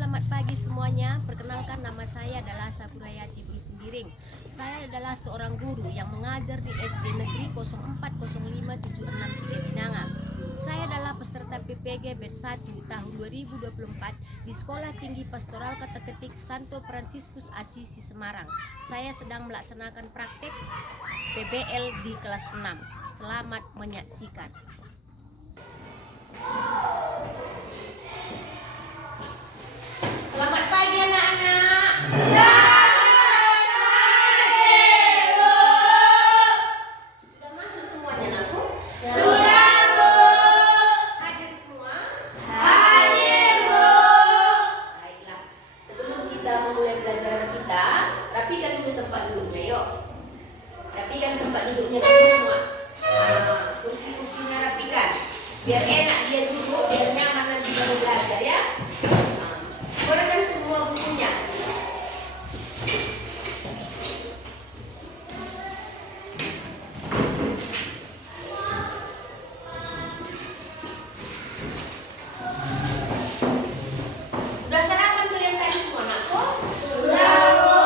selamat pagi semuanya. Perkenalkan, nama saya adalah Sakurayati Bruce Sembiring. Saya adalah seorang guru yang mengajar di SD Negeri 040576 Binangan. Saya adalah peserta PPG batch 1 tahun 2024 di Sekolah Tinggi Pastoral Kata Ketik Santo Fransiskus Asisi Semarang. Saya sedang melaksanakan praktek PBL di kelas 6. Selamat menyaksikan. Selamat pagi anak-anak. Selamat pagi, Bu. Sudah masuk semuanya, Nakku? Sudah, Bu. Hadir semua? Hadir, Bu. Baiklah. Sebelum kita memulai pelajaran kita, rapikan dulu tempat duduknya, yuk. Rapikan tempat duduknya dulu semua. Kursi-kursinya rapikan. Biar enak dia duduk, biar nyaman nanti baru belajar ya. Keluarkan semua bukunya. Sudah sarapan kalian tadi semua, Nakku? Sudah, Bu.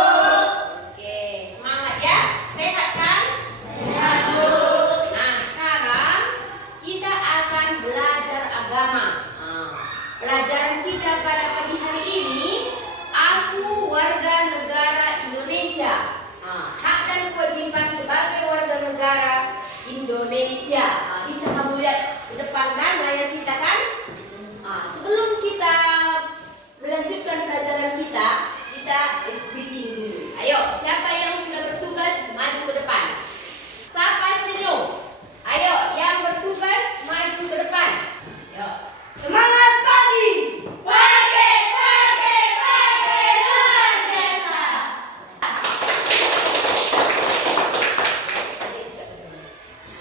Oke, semangat ya. Sehat kan? Sehat, Bu. Nah, sekarang kita akan belajar agama. Pelajaran kita pada pagi hari ini, aku warga negara Indonesia. Hak dan kewajiban sebagai warga negara Indonesia. Bisa kamu lihat ke depan kan layar kita kan? Sebelum kita melanjutkan pelajaran kita speaking dulu. Ayo, siapa yang sudah bertugas maju ke depan? Siapa senyum? Ayo, yang bertugas maju ke depan. Ayo. Semangat pagi! Pagi, pagi, pagi, luar biasa!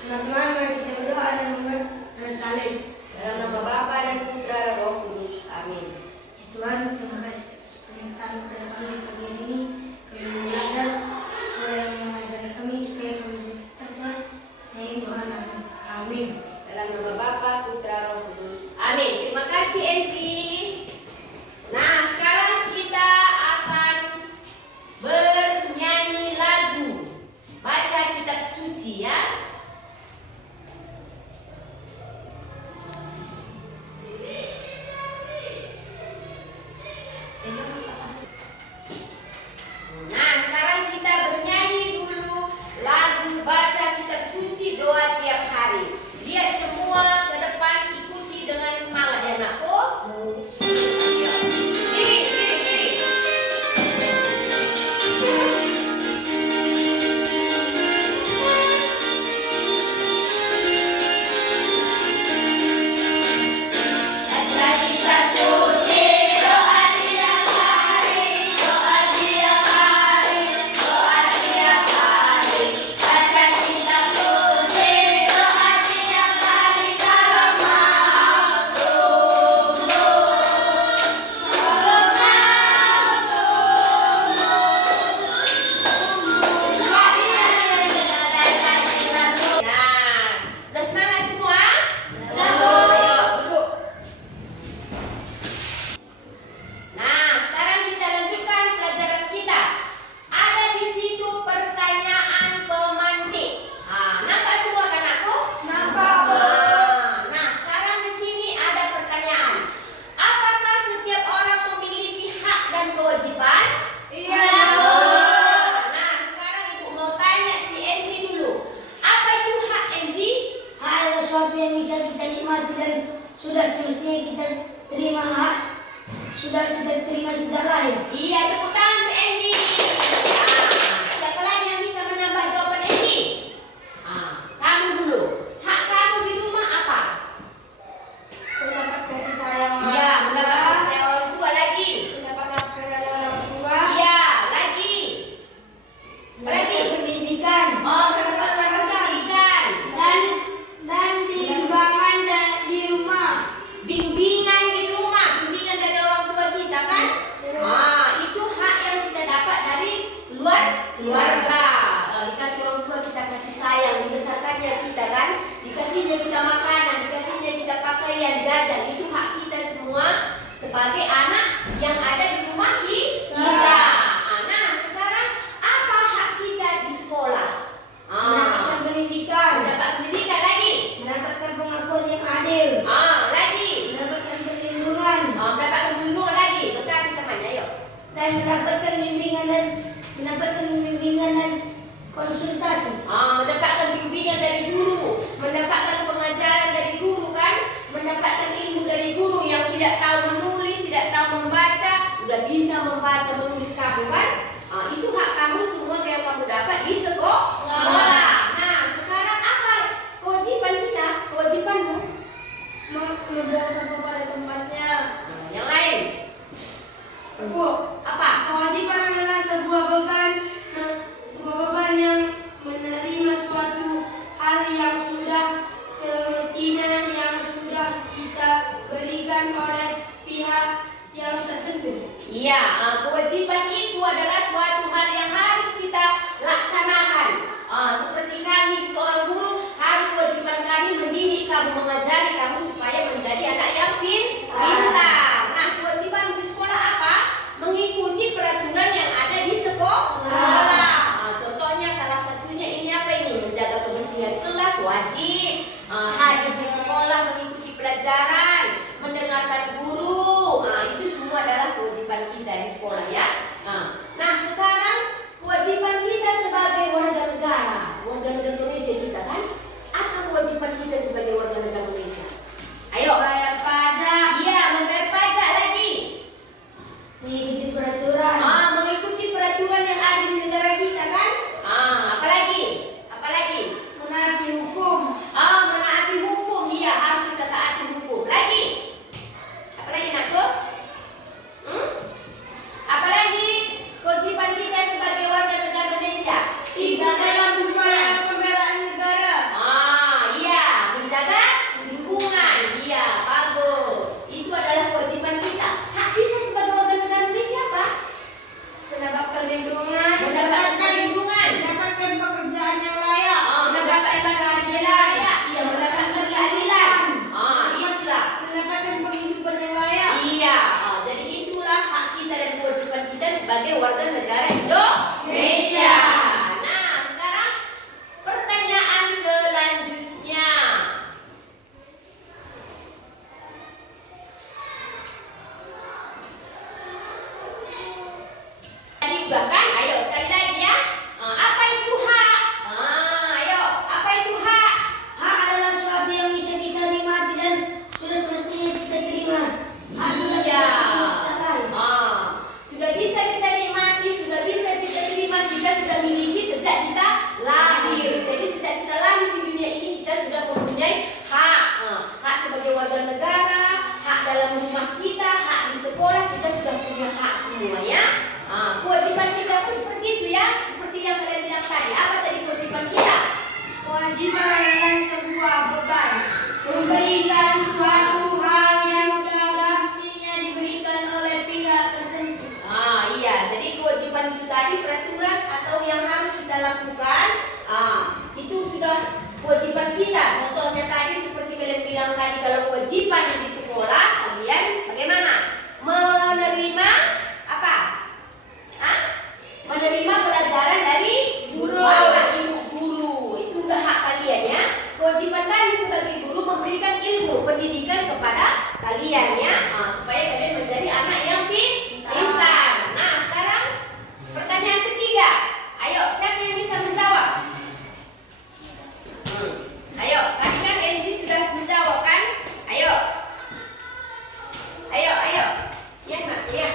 Teman-teman, mari kita berdoa dan membuat saling. Dalam nama Bapa dan Putra Roh Kudus. Amin. Ya Tuhan, terima kasih atas pernyataan kepada kami pagi hari ini. Kami belajar oleh yang mengajari kami supaya kami bisa pintar Tuhan. Yang Tuhan amin. Amin. Dalam nama Bapa, Putra Roh Kudus. Amin. Terima kasih, Enci. Nah, sekarang kita akan bernyanyi lagu, baca kitab suci ya. Nah, sekarang kita bernyanyi dulu lagu baca kitab suci doa tiap hari. Lihat semua ke depan, ikuti dengan semangat ya, Nakku. Ayo. Diri, diri, diri. Baca kitab suci doa tiap hari, doa tiap hari, doa tiap hari. Baca kitab suci doa tiap hari kalau mau tumbuh, kalau mau tumbuh. Nah, udah semangat semua? Ayo duduk. Nah, sekarang kita lanjutkan pelajaran kita. Ada di situ pertanyaan pemantik. Nampak semua kan aku? Nampak, Bu. Nah, sekarang di sini ada pertanyaan. Apakah setiap orang memiliki hak dan kewajiban? Iya, Bu. Nah, sekarang Ibu mau tanya si Enji dulu. Apa itu hak, Enji? Hak adalah sesuatu yang bisa kita nikmati dan sudah semestinya kita terima hak. Sudah kita terima sejak lahir. Iya, tepuk tangan untuk Enji. Siapa lagi yang bisa menambah jawaban Enji? Kamu dulu. Hak kamu di rumah apa? Terdapat kasih sayang Iya, mendapat kasih sayang orang tua lagi. Mendapat nafkah dari orang tua. Iya, lagi. Lagi. Pendidikan. Mendapat pendidikan. Dan bimbingan di rumah. Bimbingan di rumah, bimbingan dari orang tua kita kan? Itu hak yang kita dapat dari keluarga. Dikasih orang tua kita kasih sayang, dibesarkannya kita kan? Dikasihnya kita makanan, dikasihnya kita pakaian, jajan. Itu hak kita semua sebagai anak yang ada di rumah kita. Nah, sekarang apa hak kita di sekolah? Mendapatkan pendidikan. Mendapat pendidikan lagi. Mendapatkan pengakuan yang adil. Lagi. Mendapatkan perlindungan. Mendapatkan perlindungan lagi. Lengkapi temannya, yuk. Dan mendapatkan bimbingan dan konsultasi. Mendapatkan bimbingan dari guru, mendapatkan pengajaran dari guru kan, mendapatkan ilmu dari guru yang tidak tahu menulis, tidak tahu membaca, udah bisa membaca menulis kamu kan? Itu hak kamu semua yang kamu dapat di sekolah. Nah, sekarang apa kewajiban kita? Kewajibanmu? Membawa sampah pada tempatnya. Yang lain? Apa? Kewajiban adalah sebuah beban yang menerima suatu hal yang sudah semestinya yang sudah kita berikan oleh pihak yang tertentu. Iya, kewajiban itu adalah suatu hal yang harus kita laksanakan. Seperti kami seorang guru, harus kewajiban kami mendidik kamu, mengajari kamu supaya menjadi anak yang pintar. Nah, kewajiban di sekolah apa? Mengikuti peraturan yang ada di sekolah. Contohnya salah satunya ini apa ini? Menjaga kebersihan kelas wajib, hadir di sekolah, mengikuti pelajaran, mendengarkan guru. Itu semua adalah kewajiban kita di sekolah ya. Nah, sekarang kewajiban kita sebagai warga negara Indonesia kita kan? Apa kewajiban kita sebagai warga negara Indonesia? Ayo, Bayar pajak. iya, membayar pajak lagi. Mengikuti peraturan. Mengikuti peraturan yang ada di negara kita kan? Apalagi? Apalagi? Menaati hukum. Menaati hukum, iya harus kita taati hukum. Lagi? Apalagi nakut? Apalagi kewajiban kita sebagai warga negara Indonesia? Ikut dalam upaya pembelaan negara. Iya, menjaga lingkungan. Iya, bagus. Itu adalah kewajiban kita. Hak kita sebagai warga negara Indonesia apa? Mendapat perlindungan. Mendapatkan lingkungan. Mendapatkan pekerjaan yang layak. Mendapatkan keadilan. Iya, mendapatkan keadilan. Itulah. Mendapatkan penghidupan yang layak. Iya, jadi itulah hak kita dan kewajiban kita sebagai warga negara Indonesia. Nah, sekarang pertanyaan selanjutnya. Tadi bahkan, ayo sekali lagi ya. Apa itu hak? Ayo, apa itu hak? Hak adalah sesuatu yang bisa kita nikmati dan sudah semestinya kita terima. Hak sudah Iya. kita Sudah bisa kita nikmati, sudah bisa kita terima, kita sudah miliki sejak kita lahir. Jadi sejak kita lahir di dunia ini kita sudah mempunyai hak. Hak sebagai warga negara, hak dalam rumah kita, hak di sekolah, kita sudah punya hak semua ya. Kewajiban kita pun seperti itu ya, seperti yang kalian bilang tadi. Apa tadi kewajiban kita? Kewajiban adalah sebuah beban memberikan suatu hal yang sudah mestinya diberikan oleh pihak tertentu. Iya, jadi kewajiban itu tadi peraturan atau yang harus kita lakukan, itu sudah kewajiban kita. Contohnya tadi seperti kalian bilang tadi, kalau kewajiban di sekolah, kalian bagaimana? Menerima apa? Menerima pelajaran dari guru. Ibu guru. Itu udah hak kalian ya. Kewajiban kami sebagai guru memberikan ilmu, pendidikan kepada kalian ya, supaya kalian menjadi anak yang pintar. Nah, sekarang pertanyaan ketiga. Ayo, siapa yang bisa menjawab? Ayo, tadi kan Enji sudah menjawab kan? Ayo. Ayo. Ya, Nak, ya.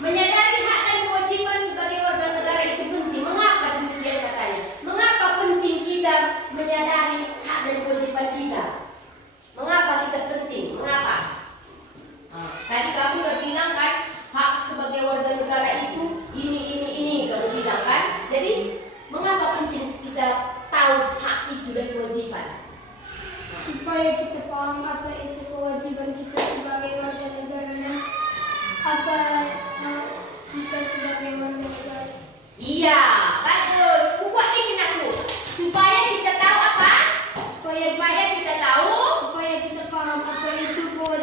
Menyadari hak dan kewajiban sebagai warga negara itu penting. Mengapa demikian katanya? Mengapa penting kita menyadari hak dan kewajiban kita? Mengapa kita penting? Mengapa? Tadi kamu udah bilang kan, hak sebagai warga negara itu ini kamu bilang kan. Jadi mengapa penting kita tahu hak itu dan kewajiban? Supaya kita paham apa itu kewajiban kita sebagai warga negara dan apa kita sebagai warga negara. Iya, bagus. Kuat dikit aku. Supaya kita tahu apa? Supaya kita tahu. Supaya kita paham apa itu kewajiban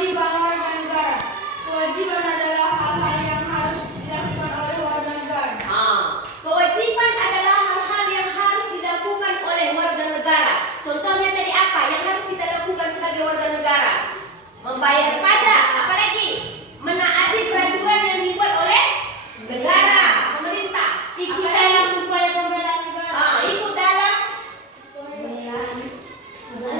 Kewajiban warga negara. Kewajiban adalah hal-hal yang harus dilakukan oleh warga negara. Kewajiban adalah hal-hal yang harus dilakukan oleh warga negara. Contohnya tadi apa yang harus kita lakukan sebagai warga negara? Membayar pajak, apalagi menaati peraturan yang dibuat oleh negara, pemerintah. Ikut dalam upaya pembelaan negara. Ikut dalam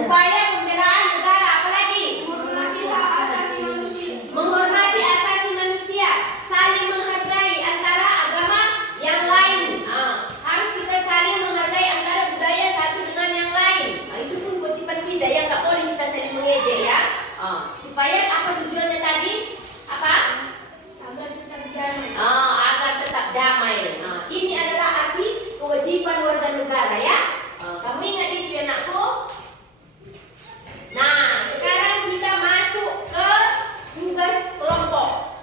upaya pembelaan negara, apalagi Menghormati hak asasi manusia. menghormati asasi manusia, saling menghargai antara agama yang lain. Harus kita saling menghargai antara budaya satu dengan yang lain. Itu pun kewajiban kita yang nggak boleh kita saling mengejek ya. Supaya apa tujuannya tadi? Apa? Agar tetap damai. Agar tetap damai. Ini adalah arti kewajiban warga negara ya. Kamu ingat itu ya anakku? Nah, sekarang kita masuk ke tugas kelompok.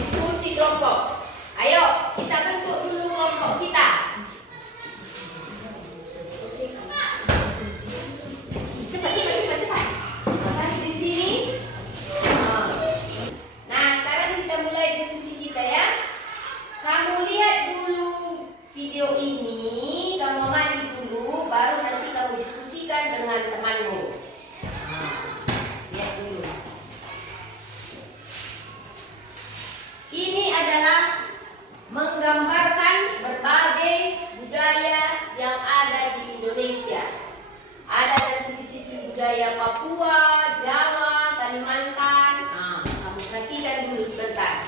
Diskusi kelompok. Ayo, kita bentuk dulu kelompok kita. Cepat. Sampai di sini. Nah, sekarang kita mulai diskusi kita ya. Kamu lihat dulu video ini, kamu mandi dulu, baru nanti kamu diskusikan dengan temanmu. Lihat dulu. Ini adalah menggambarkan berbagai budaya yang ada di Indonesia. Ada nanti di situ budaya Papua, Jawa, Kalimantan. Kamu perhatikan dulu sebentar.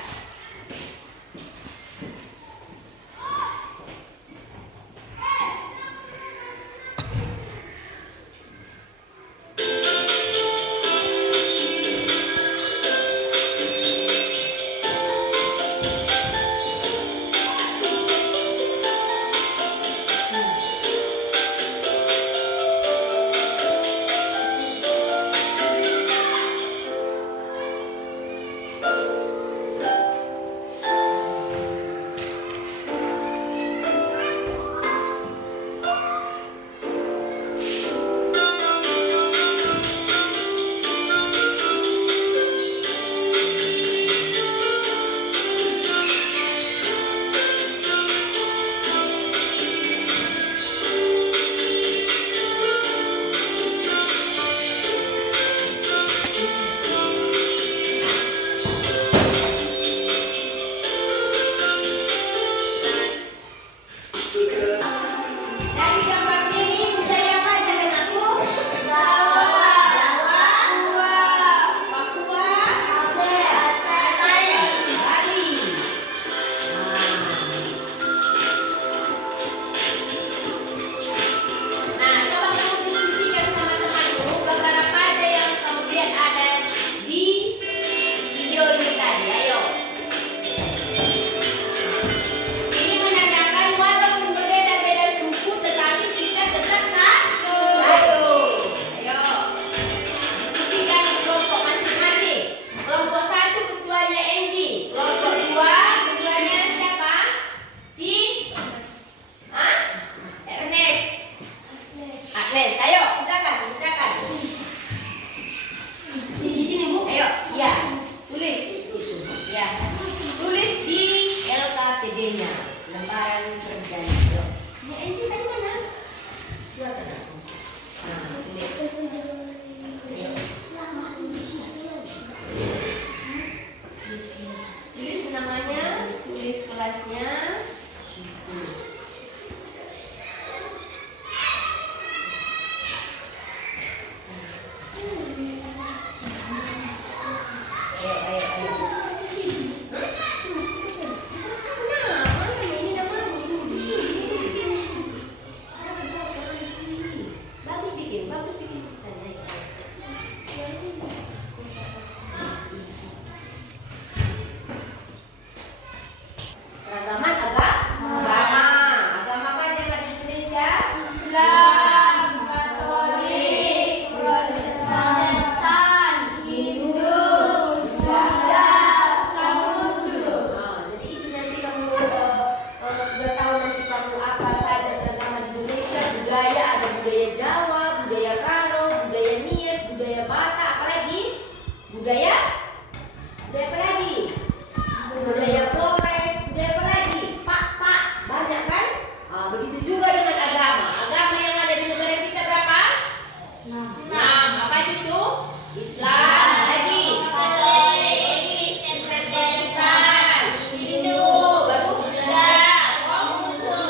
Apa aja tuh? Islam, lagi Katolik, Kristen, Protestan, Hindu, baru Buddha, Konghucu.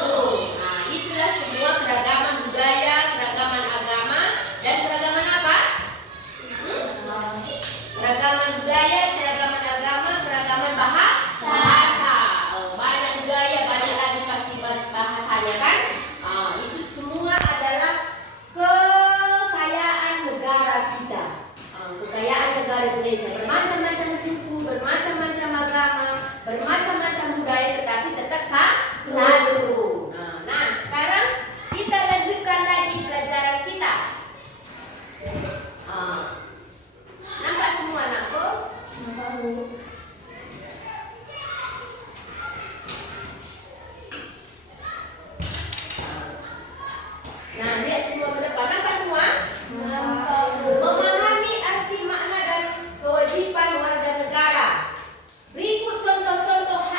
Nah, itulah semua keragaman budaya, keragaman agama, dan keragaman apa? Keragaman budaya, keragaman agama, keragaman bahasa. Banyak budaya, banyak lagi pasti bahasanya kan? Itu semua adalah kekayaan negara kita. Kekayaan negara Indonesia, bermacam-macam suku, bermacam-macam agama, bermacam-macam budaya, tetapi tetap satu. Nah, sekarang kita lanjutkan lagi pelajaran kita. Nampak semua anakku? Nampak Bu. Nah, lihat semua ke depan. Nampak semua? Nampak Bu. Memahami arti makna dan kewajiban warga negara. Berikut contoh-contoh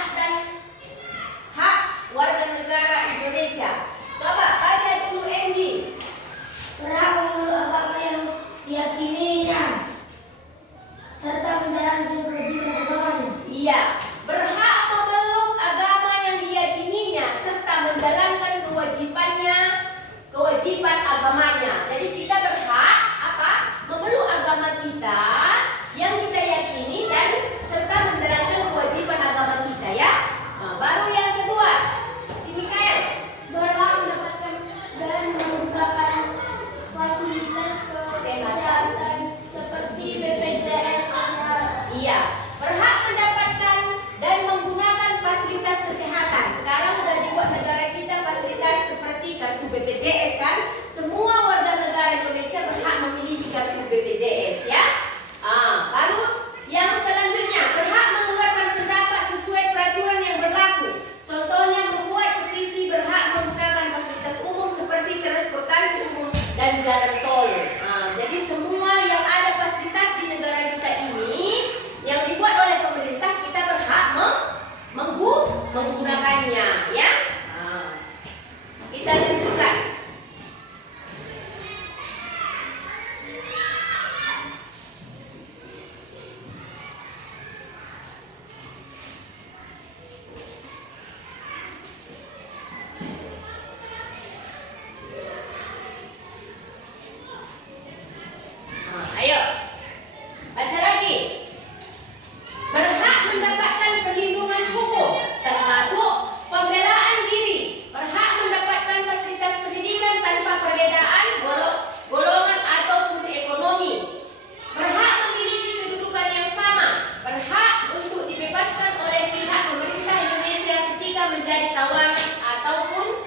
hak warga negara Indonesia. Coba baca dulu Angie. Berhak memeluk agama yang diyakininya serta menjalankan kewajiban agamanya. Iya, berhak memeluk agama yang diyakininya serta menjalankan kewajiban agamanya. Jadi kita berhak apa? Memeluk agama kita yang kita yakini dan serta menjalankan kewajiban agama kita ya. Baru yang kedua, sini Mikael. Berhak mendapatkan dan menggunakan fasilitas kesehatan seperti BPJS Kesehatan. Iya, berhak mendapatkan dan menggunakan fasilitas kesehatan. Sekarang sudah dibuat negara kita fasilitas seperti kartu BPJS kan? Semua warga negara Indonesia berhak memiliki kartu BPJS ya. Baru yang selanjutnya, berhak mengeluarkan pendapat sesuai peraturan yang berlaku. Contohnya membuat petisi, berhak menggunakan fasilitas umum seperti transportasi umum dan jalan tol. Jadi semua yang ada fasilitas di negara kita ini yang dibuat oleh pemerintah, kita berhak menggunakannya ya. Kita lanjutkan. Ayo, baca lagi. Berhak mendapatkan perlindungan hukum, termasuk pembelaan diri. Berhak mendapatkan fasilitas pendidikan tanpa perbedaan golongan ataupun ekonomi. Berhak memiliki kedudukan yang sama. Berhak untuk dibebaskan oleh pihak pemerintah Indonesia ketika menjadi tawanan ataupun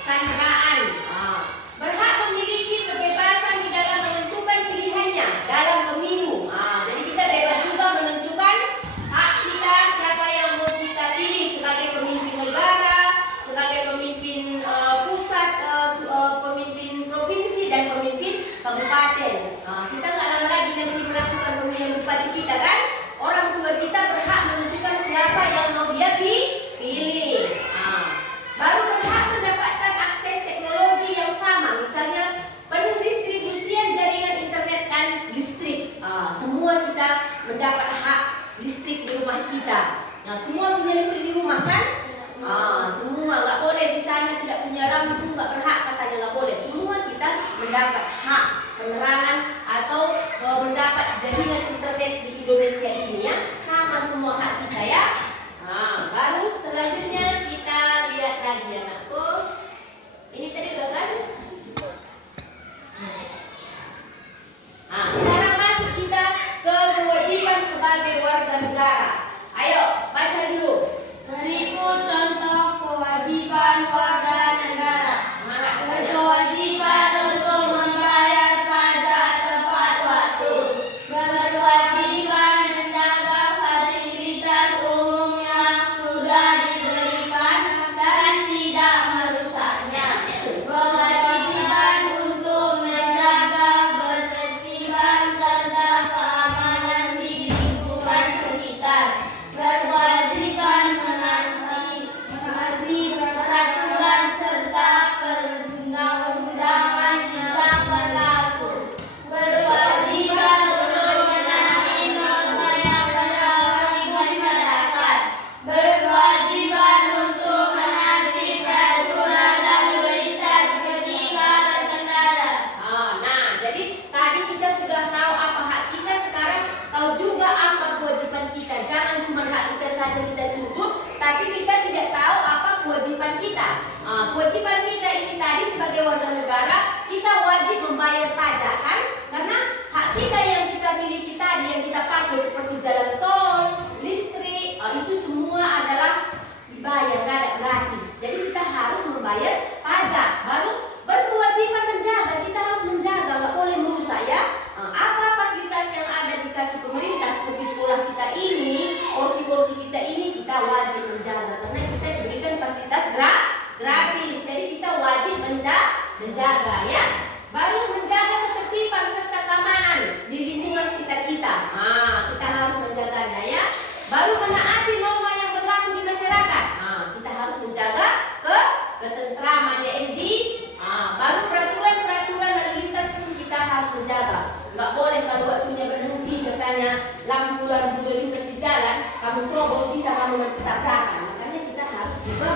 sanderaan. Berhak memiliki kebebasan di dalam menentukan pilihannya dalam pemilu. Jadi kita bebas juga menentukan hak kita, siapa yang mau kita pilih sebagai pemimpin negara, sebagai pemimpin pusat, pemimpin provinsi dan pemimpin kabupaten. Kita nggak lama lagi nanti melakukan pemilihan bupati kita kan? Orang tua kita berhak menentukan siapa yang mau dia pilih. Baru berhak mendapatkan akses teknologi yang sama, misalnya pendistribusian jaringan internet dan listrik. Semua kita mendapat hak listrik di rumah kita. Semua punya listrik di rumah kan? Semua nggak boleh di sana tidak punya lampu, nggak berhak katanya, nggak boleh. Semua kita mendapat hak penerangan atau mendapat jaringan internet di Indonesia ini ya. Sama semua hak kita ya. Baru selanjutnya kita lihat lagi anakku. Ini tadi udah kan? Sekarang masuk kita ke kewajiban sebagai warga negara. Ayo baca dulu. Berikut contoh kewajiban warga negara. Semangat bacanya. Kewajiban untuk membayar pajak saja kita tuntut, tapi kita tidak tahu apa kewajiban kita. Kewajiban kita ini tadi sebagai warga negara, kita wajib membayar pajak kan? Karena hak kita yang kita miliki tadi, yang kita pakai seperti jalan tol, listrik, itu semua adalah dibayar, tidak gratis. Jadi kita harus membayar pajak. Baru berkewajiban menjaga, kita harus menjaga, nggak boleh merusak ya. Apa fasilitas yang ada dikasih pemerintah seperti sekolah kita ini, kursi-kursi kita ini, kita wajib menjaga karena kita diberikan fasilitas gratis. Jadi kita wajib menjaga ya. Baru menjaga ketertiban serta keamanan di lingkungan sekitar kita. Kita harus menjaganya ya. Baru menaati norma yang berlaku di masyarakat. Kita harus menjaga ketentraman ya MG. Baru peraturan lalu lintas pun kita harus menjaga. Nggak boleh kalau waktunya berhenti katanya lampu lalu lintas di jalan, kamu terobos bisa kamu tabrakan. Makanya kita harus juga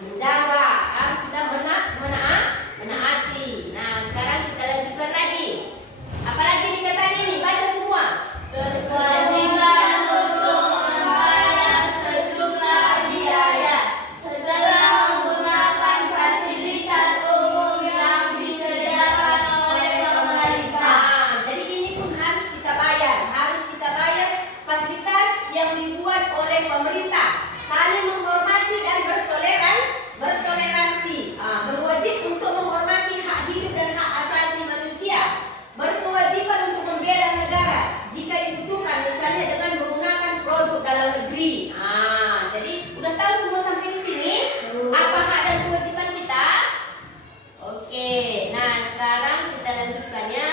menjaga, harus kita menaati. Nah sekarang kita lanjutkan lagi. Apalagi dikatakan ini, baca semua. Kewajiban untuk membayar sejumlah biaya setelah menggunakan fasilitas umum yang disediakan oleh pemerintah. Jadi ini pun harus kita bayar fasilitas yang dibuat oleh pemerintah. Saling menghormati dan bertoleransi. Berwajib untuk menghormati hak hidup dan hak asasi manusia. Berkewajiban untuk membela negara jika dibutuhkan, misalnya dengan menggunakan produk dalam negeri. Jadi udah tahu semua sampai di sini apa hak dan kewajiban kita? Oke, nah sekarang kita lanjutkannya.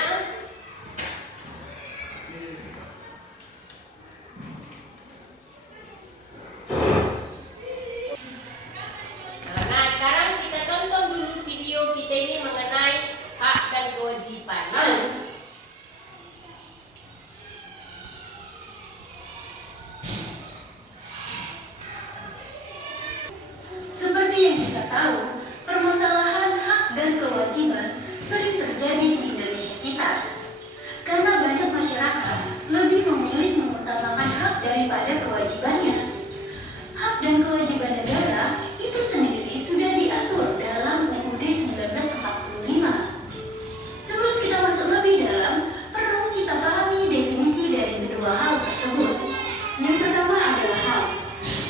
Nah sekarang kita tonton dulu video kita ini mengenai hak dan kewajiban. Seperti yang kita tahu, permasalahan hak dan kewajiban sering terjadi di Indonesia kita. Karena banyak masyarakat lebih memilih mengutamakan hak daripada kewajibannya. Hak dan kewajiban negara itu sendiri sudah diatur dalam UUD 1945. Sebelum kita masuk lebih dalam, perlu kita pahami definisi dari kedua hal tersebut. Yang pertama adalah hak.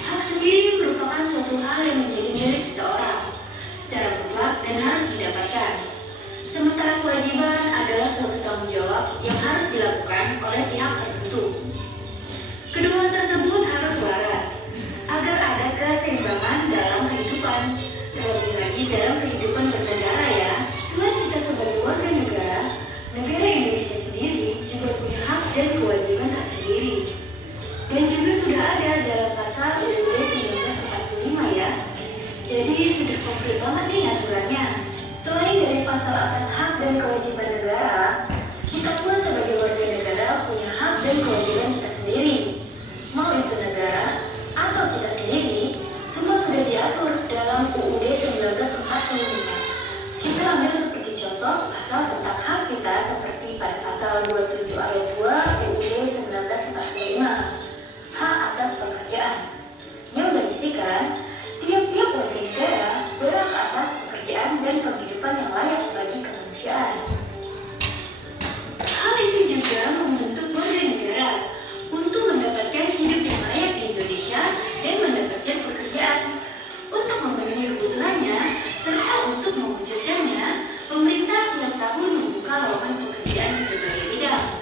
Hak sendiri merupakan suatu hal yang menjadi milik seseorang secara mutlak dan harus didapatkan. Sementara kewajiban adalah suatu tanggung jawab yang harus dilakukan oleh pihak tertentu. Kedua hal tersebut harus waras agar ada keseimbangan dalam kehidupan, terlebih lagi dalam kehidupan bernegara ya. Selain kita sebagai warga negara Indonesia sendiri juga punya hak dan kewajiban tersendiri. Dan juga sudah ada dalam pasal UUD 1945 ya. Jadi sudah komplit banget nih aturannya. Selain dari pasal atas hak dan kewajiban negara, kita pun sebagai warga negara punya hak dan kewajiban kita sendiri. Mau itu negara atau kita sendiri, semua sudah diatur dalam UUD 1945. Kita ambil seperti contoh pasal tentang hak kita seperti pada pasal 27 ayat 2 UUD 1945. Hak atas pekerjaan yang berisikan tiap-tiap warga negara berhak atas pekerjaan dan penghidupan yang layak bagi kemanusiaan. Hal ini juga membentuk warga negara untuk mendapatkan hidup yang layak di Indonesia dan mendapatkan pekerjaan. Untuk memenuhi kebutuhannya serta untuk mewujudkannya, pemerintah tiap tahun membuka lowongan pekerjaan di berbagai bidang.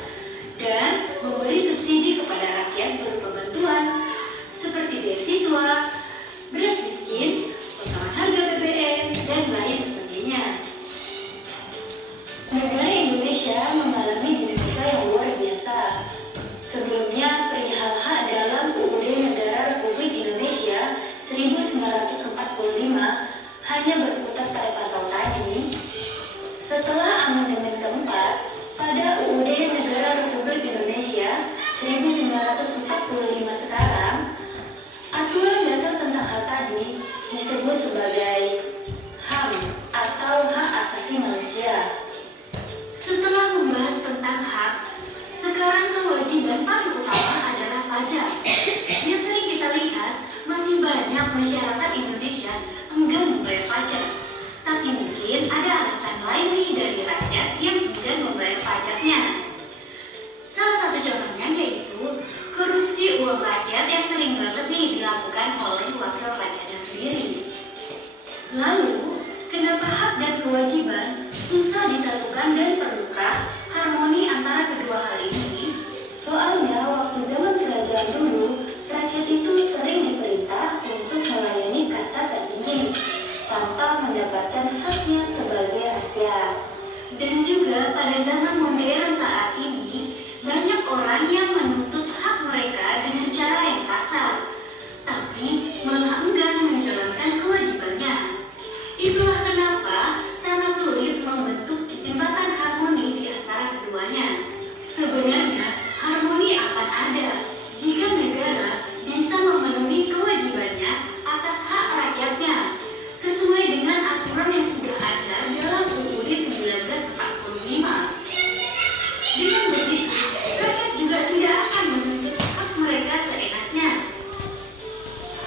Dengan begitu, rakyat juga tidak akan menuntut hak mereka seenaknya.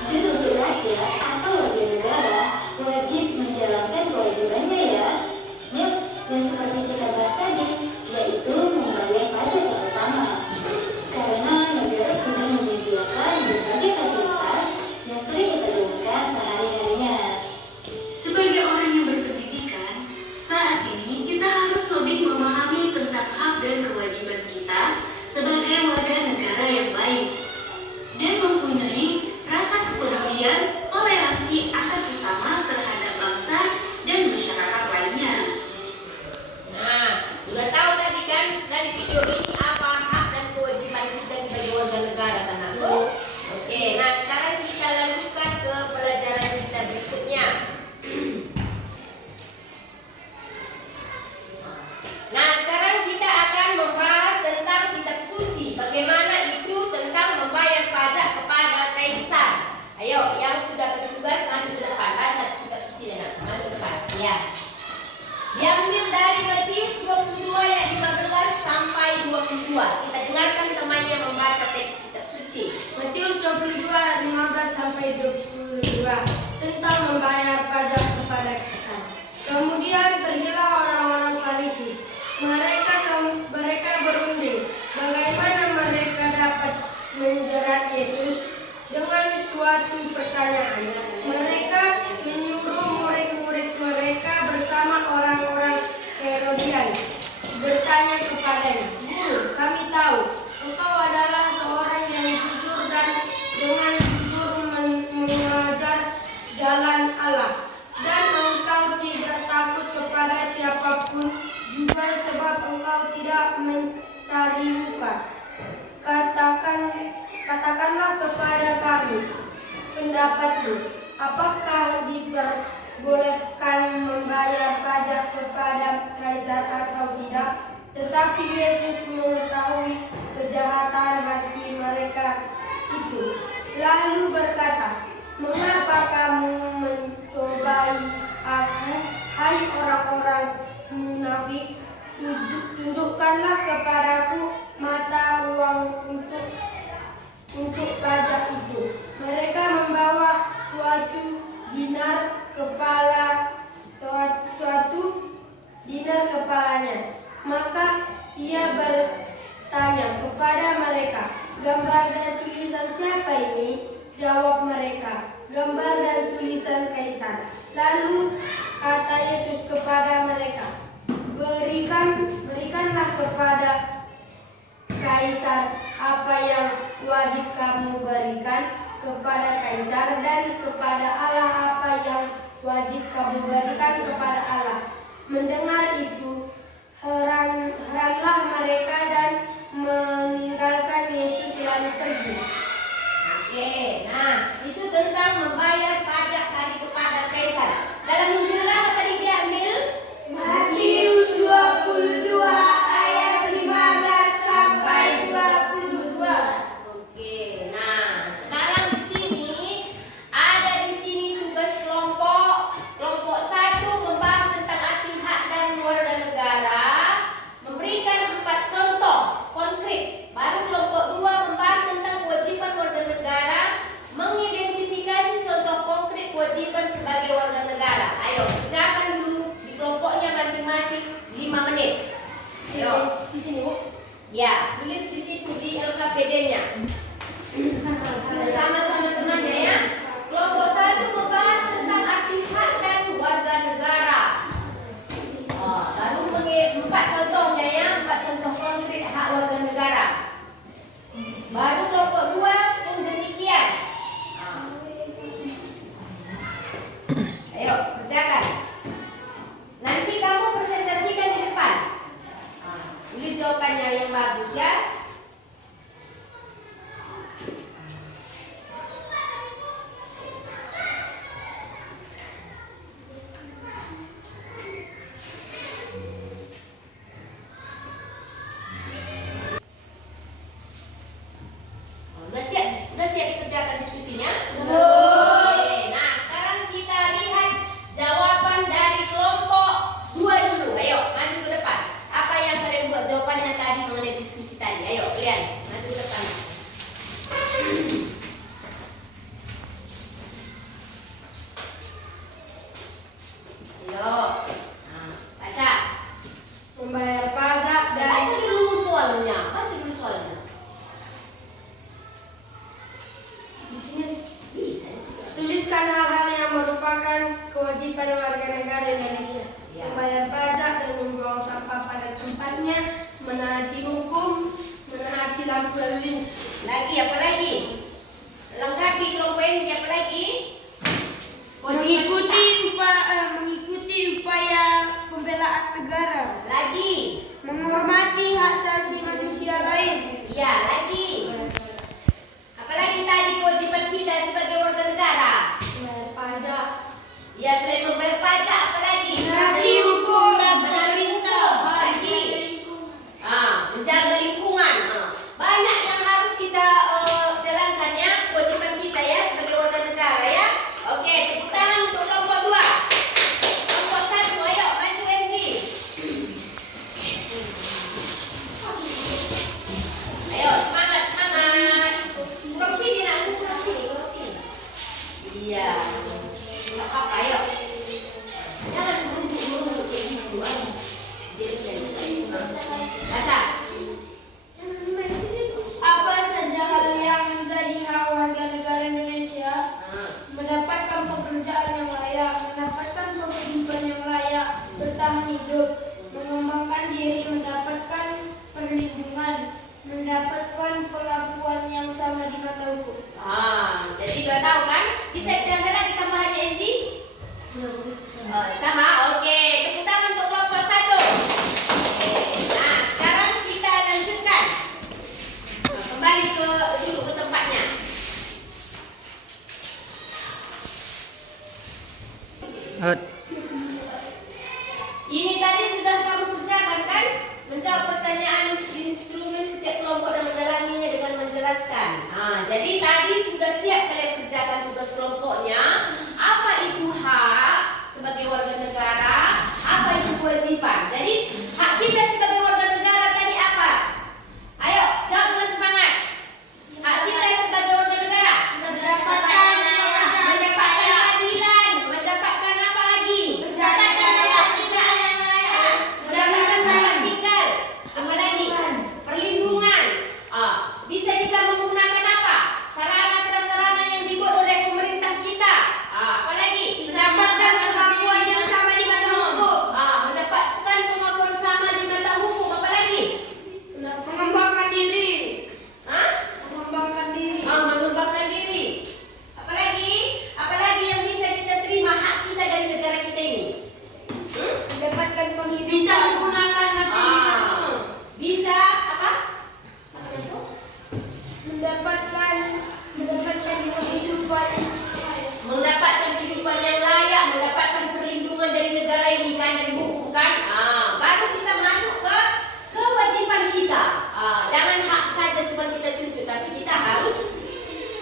Dan untuk rakyat atau warga negara wajib menjalankan kewajibannya ya. Dan seperti kita bahas tadi, yaitu membayar pajak yang utama. Karena negara sudah menyediakan berbagai fasilitas yang sering kita gunakan sehari-harinya. Sebagai orang yang berpendidikan, saat ini kita harus lebih memahami tentang hak dan kewajiban kita sebagai warga negara yang baik dan mempunyai rasa kepedulian, toleransi antar sesama terhadap bangsa dan masyarakat lainnya. Nah, udah tahu tadi kan dari video ini apa hak dan kewajiban kita sebagai warga negara kan aku? Oke, nah sekarang kita lanjutkan ke pelajaran kita berikutnya. Nah, sekarang kita akan membahas tentang kitab suci. Bagaimana itu tentang membayar pajak kepada kaisar. Ayo, yang sudah bertugas maju ke depan. Baca kitab suci dan maju ke depan. Ya. Diambil dari Matius 22 ayat 15 sampai 22. Kita dengarkan temannya membaca teks kitab suci. Matius 22 ayat 15 sampai 22 tentang membayar pajak kepada kaisar. Kemudian pergilah orang-orang Farisis. Mereka berunding bagaimana mereka dapat menjerat Yesus dengan suatu pertanyaan. Mereka menyuruh murid-murid mereka bersama orang-orang Herodian bertanya kepadanya, "Guru, kami tahu engkau adalah seorang yang jujur dan dengan jujur mengajar jalan Allah, dan engkau tidak takut kepada siapapun, juga sebab engkau tidak mencari muka. Katakanlah kepada kami pendapatmu, apakah diperbolehkan membayar pajak kepada kaisar atau tidak?" Tetapi Yesus mengetahui kejahatan hati mereka itu, lalu berkata, "Mengapa kamu mencobai aku, hai orang-orang munafik? Tunjukkanlah kepadaku mata uang untuk pajak itu." Mereka membawa suatu dinar kepalanya. Maka ia bertanya kepada mereka, "Gambar dan tulisan siapa ini?" Jawab mereka, "Gambar dan tulisan kaisar." Lalu kata Yesus kepada mereka, Berikanlah kepada kaisar apa yang wajib kamu berikan kepada kaisar, dan kepada Allah apa yang wajib kamu berikan kepada Allah." Mendengar itu, heranlah mereka dan meninggalkan Yesus lalu pergi. Oke, nah itu tentang membayar pajak tadi kepada kaisar. Dalam Injil apa tadi diambil? Matius 22 ayat 15 sampai 22. Oke, nah sekarang di sini ada tugas kelompok. Kelompok 1 membahas tentang arti hak dan warga negara, memberikan 4 contoh konkret. Baru kelompok 2 membahas tentang kewajiban warga negara, mengidentifikasi contoh konkret kewajiban sebagai warga negara. Ayo kerjakan dulu di kelompoknya masing-masing 5 menit. Ayo. Di sini, Bu. Ya, tulis di situ di LKPD-nya. Sama-sama temannya ya. Kelompok 1 membahas tentang arti hak dan warga negara. Lalu 4 contohnya ya, 4 contoh konkret hak warga negara. Baru kelompok 2 pun demikian. Ayo kerjakan. Nanti kamu presentasikan di depan. Tulis jawabannya yang bagus ya. Udah siap dikerjakan diskusinya? Oke. Nah, sekarang kita lihat jawaban dari kelompok 2 dulu. Ayo, maju ke depan. Apa yang kalian buat jawabannya tadi? tadi mengenai diskusi tadi. Ayo, kalian maju ke depan. Ayo, nah, baca. Membayar pajak dan Baca dulu soalnya. Baca dulu soalnya. di sini Bisa sih. tuliskan hal-hal yang merupakan kewajiban warga negara Indonesia. Ya. Membayar pajak dan membuang sampah pada tempatnya, menaati hukum, menaati lampu lalu lintas. Lagi apa lagi? Lengkapi kelompok NJ apa lagi? Mengikuti upaya pembelaan negara, Lagi. menghormati hak asasi manusia lain, Iya, lagi. Apalagi tadi kewajiban kita sebagai warga negara? membayar pajak, Ya, selain membayar pajak, apalagi? menaati hukum dan pemerintah. Lagi. Menjaga lingkungan. Banyak yang harus kita jalankan ya, kewajiban kita ya sebagai warga negara ya. Oke, tepuk tangan untuk kelompok 2. Kelompok 1, ayo maju Enji. Ayo, semangat, semangat. Kurang sini nak, kurang sini. Iya. Enggak apa-apa, ayo. Jangan merunduk kayak gitu. Baca. apa saja hal yang menjadi hak warga negara Indonesia, mendapatkan pekerjaan yang layak, mendapatkan penghidupan yang layak, bertahan hidup, mengembangkan diri, mendapatkan perlindungan, mendapatkan pengakuan yang sama di mata hukum. Jadi udah tahu kan? Bisa ada lagi tambahannya Enji? Sama, oke. Tepuk tangan untuk kelompok 1. Oke. Nah, sekarang kita lanjutkan. Kembali dulu ke tempatnya. Ini tadi sudah kamu kerjakan kan? Menjawab pertanyaan instrumen setiap kelompok dan mendalaminya dengan menjelaskan. Jadi tadi sudah siap kalian kerjakan tugas kelompoknya. Apa itu hak sebagai warga negara? Apa itu kewajiban? Jadi hak kita sebagai warga negara tadi apa? Ayo, jawab dengan semangat. Hak kita sebagai warga negara mendapatkan keadilan, mendapatkan apa lagi? Pekerjaan yang layak, mendapatkan tempat tinggal, apa lagi? Perlindungan. Bisa kita menggunakan apa? Sarana prasarana yang dibuat oleh pemerintah kita. Apa lagi? Mendapatkan pengakuan yang sama di mata hukum. Mendapatkan pengakuan sama di mata hukum. Apa lagi? Mengembangkan diri, Hah? mengembangkan diri. Mengembangkan diri. Apalagi? Apalagi yang bisa kita terima hak kita dari negara kita ini? Mendapatkan penghidupan. Bisa menggunakan hak kita. Bisa apa? Apa itu? Mendapatkan penghidupan. Mendapatkan kehidupan yang layak, mendapatkan perlindungan dari negara ini kan, dari hukum kan? Baru kita masuk ke kewajiban kita. Jangan hak saja cuma kita tuntut, tapi kita harus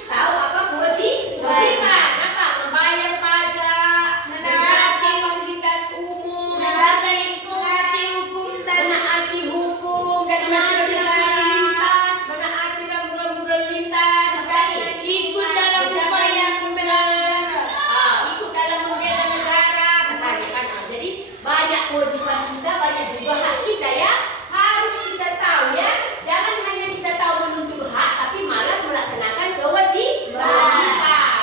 tahu apa kewajiban. Apa? Membayar pajak, menaati fasilitas umum, Menaati hukum dan menaati hukum dan menaati negara, menaati rambu-rambu lalu lintas, apa lagi? ikut dalam upaya pembelaan negara. Ikut dalam membela negara, katanya kan. Jadi banyak kewajiban kita, banyak juga hak kita ya. Harus kita tahu ya. Jangan hanya kita tahu menuntut hak, tapi malas melaksanakan kewajiban.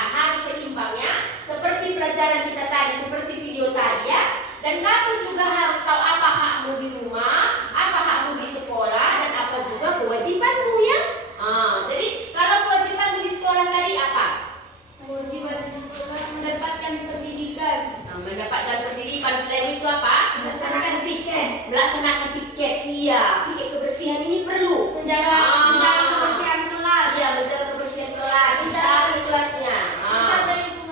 Harus seimbang ya. Seperti pelajaran kita tadi, seperti video tadi ya. Dan kamu juga harus tahu apa hakmu di rumah, apa hakmu di sekolah, dan apa juga kewajibanmu ya. Jadi kalau kewajibanmu di sekolah tadi apa? Kewajiban sekolah mendapatkan pendidikan. Mendapatkan pendidikan. Selain itu apa? Melaksanakan piket. Melaksanakan piket. Iya, piket kebersihan ini perlu. Menjaga kebersihan kelas. Iya, menjaga kebersihan kelas. Misalnya kelasnya.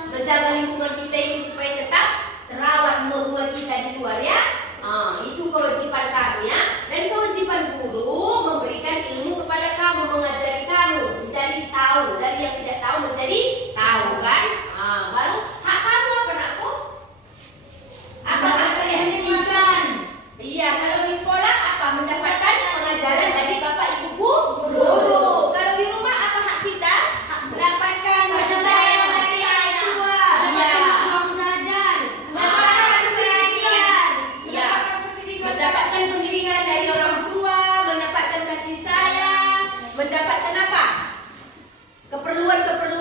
Menjaga lingkungan kita ini supaya tetap terawat rumah kita di luar ya. Itu kewajiban kami ya. Dan kewajiban guru memberikan ilmu kepada kamu, mengajari kamu menjadi tahu, dari yang tidak tahu menjadi tahu kan. Baru hak kamu apa nakku? Apa hak kalian? Pendidikan. Iya, kalau di sekolah apa? Mendapatkan pengajaran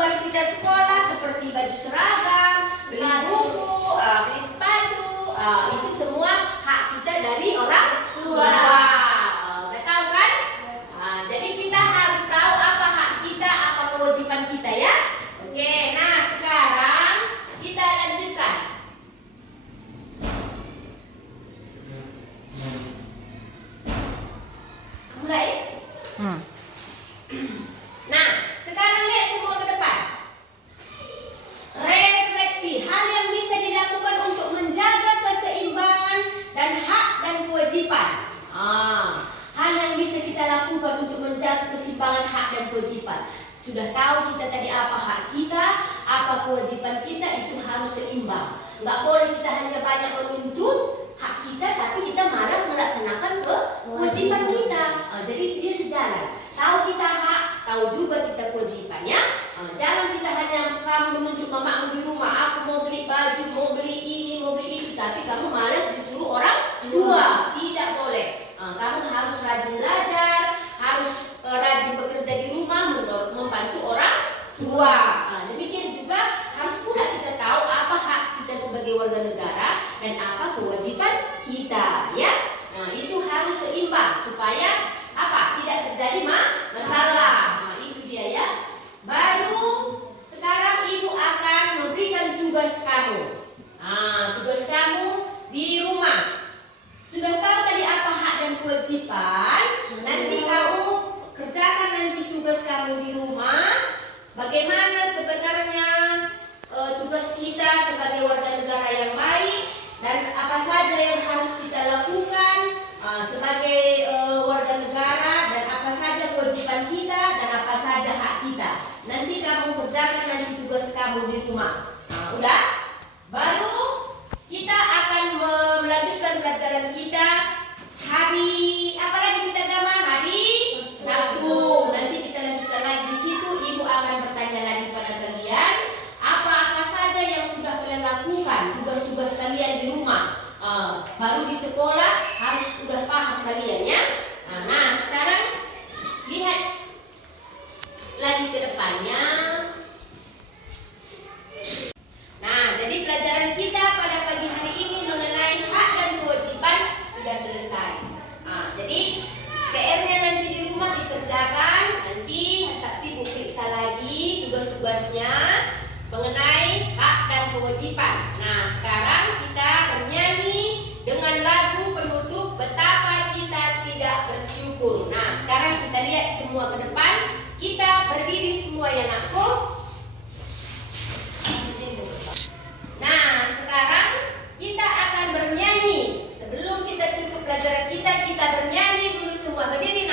keperluan kita sekolah seperti baju seragam, beli buku, beli sepatu, itu semua hak kita dari orang tua. Udah tahu kan? Jadi kita harus tahu apa hak kita, apa kewajiban kita ya. Oke, nah sekarang kita lanjutkan. Mulai. Nah, sekarang lihat semua ke depan. Refleksi hal yang bisa dilakukan untuk menjaga keseimbangan dan hak dan kewajiban. Hal yang bisa kita lakukan untuk menjaga keseimbangan hak dan kewajiban. Sudah tahu kita tadi apa hak kita, apa kewajiban kita, itu harus seimbang. Nggak boleh kita hanya banyak menuntut hak kita, tapi kita malas melaksanakan kewajiban kita. Jadi dia sejalan. Tahu kita hak, tahu juga kita kewajiban ya. Jangan kita hanya kamu menunjuk mamamu di rumah, aku mau beli baju, mau beli ini, mau beli itu, tapi kamu malas disuruh orang tua. Tidak boleh. Kamu harus rajin belajar, harus rajin bekerja di rumah, membantu orang tua. Demikian juga harus pula kita tahu apa hak kita sebagai warga negara dan apa kewajiban kita ya. Itu harus seimbang supaya apa? Tidak terjadi masalah. Itu dia ya. Baru sekarang ibu akan memberikan tugas kamu. Tugas kamu di rumah. Sudah tahu tadi apa hak dan kewajiban? Nanti kamu kerjakan nanti tugas kamu di rumah. Bagaimana sebenarnya tugas kita sebagai warga negara yang baik dan apa saja yang harus kita lakukan sebagai warga negara dan apa saja kewajiban kita dan apa saja hak kita. Nanti kamu kerjakan nanti tugas kamu di rumah. Udah? Baru kita akan melanjutkan pelajaran kita hari apa lagi kita gambar? Hari Sabtu. Nanti kita lanjutkan lagi di situ. Ibu akan bertanya lagi pada kalian apa saja yang sudah kalian lakukan, tugas-tugas kalian di rumah. Baru di sekolah harus sudah paham kalian ya. Nah sekarang lihat lagi ke depannya. Nah, jadi pelajaran kita pada pagi hari ini mengenai hak dan kewajiban sudah selesai. Jadi PR-nya nanti di rumah dikerjakan. Nanti Sabtu Ibu periksa lagi tugas-tugasnya mengenai hak dan kewajiban. Nah, sekarang kita bernyanyi dengan lagu penutup Betapa Kita Tidak Bersyukur. Nah, sekarang kita lihat semua ke depan. Kita berdiri semua ya nakku. Nah, sekarang kita akan bernyanyi. Sebelum kita tutup pelajaran kita bernyanyi dulu semua. Berdiri